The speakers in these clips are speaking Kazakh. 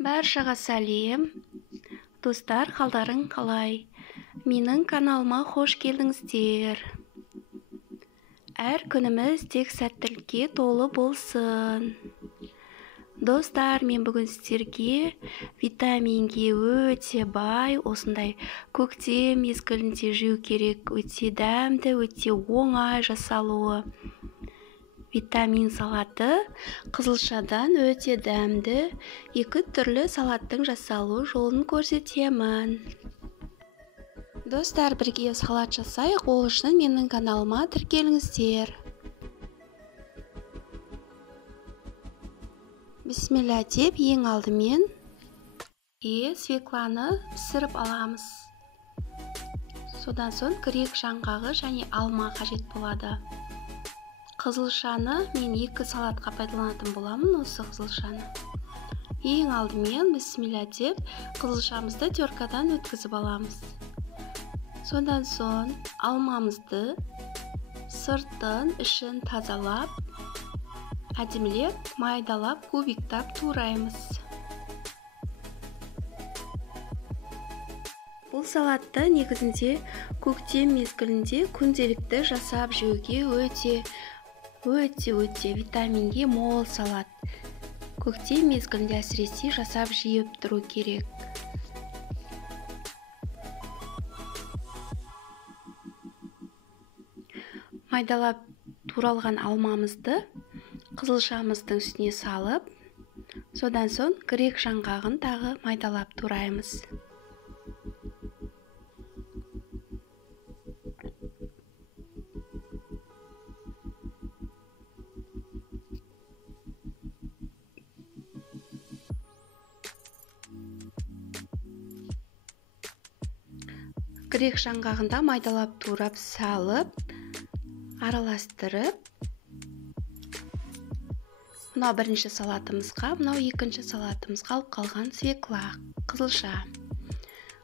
Баршаға сәлем. Достар, қалдарың қалай? Менің каналыма қош келдіңіздер. Әр күніміз тек сәттілікке толы болсын. Достар, мен бүгін сіздерге витаминге өте бай, осындай көктем мезгілінде жеу керек, өте дәмді, өте оңай жасалуы витамин салаты, қызылшадан өте дәмді, екі түрлі салаттың жасалу жолын көрсетемін. Достар, бірге салат жасайық, ол үшін менің каналыма тіркеліңіздер. Бисмилля деп, ең алдымен свекланы пісіріп аламыз. Содан соң грек жаңғағы және алма қажет болады. Қызылшаны мен екі салатқа пайдаланатын боламын, осы қызылшаны. Ең алдымен бисмилля деп қызылшамызды теркадан өткізіп аламыз. Содан соң алмамызды сыртын, ішін тазалап, әдемілеп, майдалап, кубиктап тураймыз. Бұл салатты негізінде көктем мезгілінде күнделікті жасап жеуге өте витаминге мол салат. Көктем мезгілінде әсіресе жасап жеп тұру керек. Майдалап туралған алмамызды қызылшамыздың үстіне салып, содан соң грек жаңғағын тағы майдалап тураймыз. Грек жаңғағында майдалап турап салып, араластырып, мынау бірінші салатымызға, мынау екінші салатымызға алып қалған свекла, қызылша.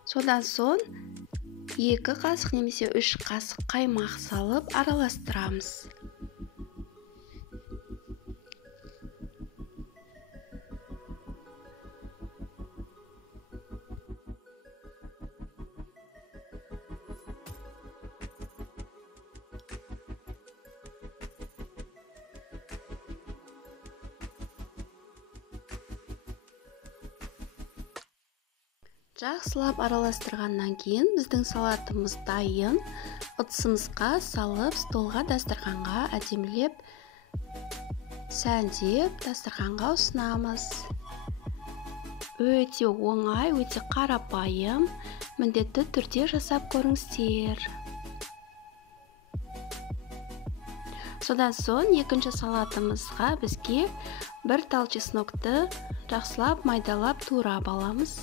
Содан соң 2 қасық немесе 3 қасық қаймақ салып араластырамыз. Жақсылап араластырғаннан кейін біздің салатымыз дайын. Ыдысымызға салып, столға, дастарханға әдемілеп, сәндеп, дастарханға ұсынамыз. Өте оңай, өте қарапайым, міндетті түрде жасап көріңіздер. Содан соң екінші салатымызға бізге 1 тал чеснокты жақсылап майдалап турап аламыз.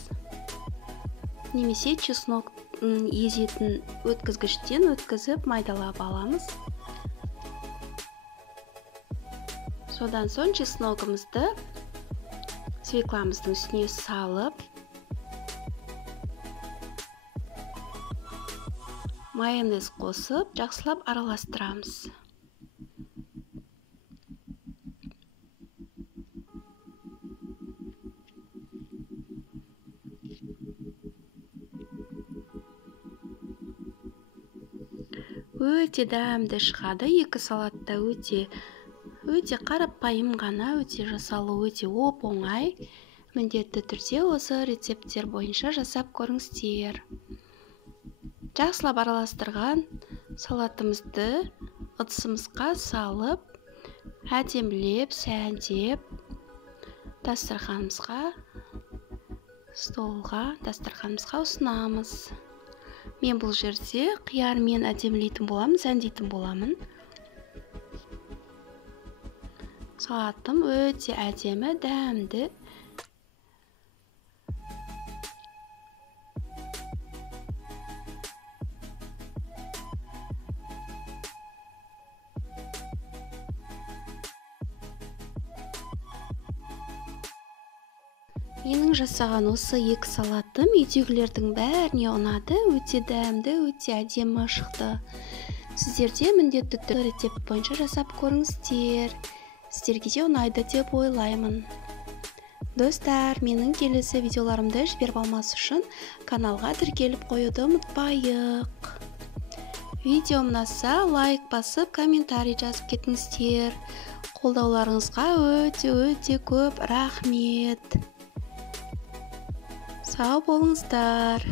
Немесе чеснок езетін өткізгіштен өткізіп майдалап аламыз. Содан соң чесногымызды свекламыздың үстіне салып, майонез қосып, жақсылап араластырамыз. Өте дәмді шығады, екі салатта өте қарапайым ғана, өте жасалу өте оңай. Міндетті түрде осы рецепттер бойынша жасап көріңіздер. Жақсылап араластырған салатымызды ыдысымызға салып, әдемілеп, сәндеп, дастарханымызға, столға, дастарханымызға ұсынамыз. Мен бұл жерде қиярмен әдемілейтін боламын, сәндейтін боламын. Салатым өте әдемі, дәмді. Менің жасаған осы екі салатым үйдегілердің бәріне ұнады, өте дәмді, өте әдемі шықты. Сіздер де міндетті түрде рецепт бойынша жасап көріңіздер. Сіздерге де ұнайды деп ойлаймын. Достар, менің келесі видеоларымды жіберіп алмас үшін каналға тіркеліп қоюды ұмытпайық. Видеом ұнаса лайк басып, комментарий жазып кетіңіздер. Қолдауларыңызға өте көп рахмет. Сау болыңыздар.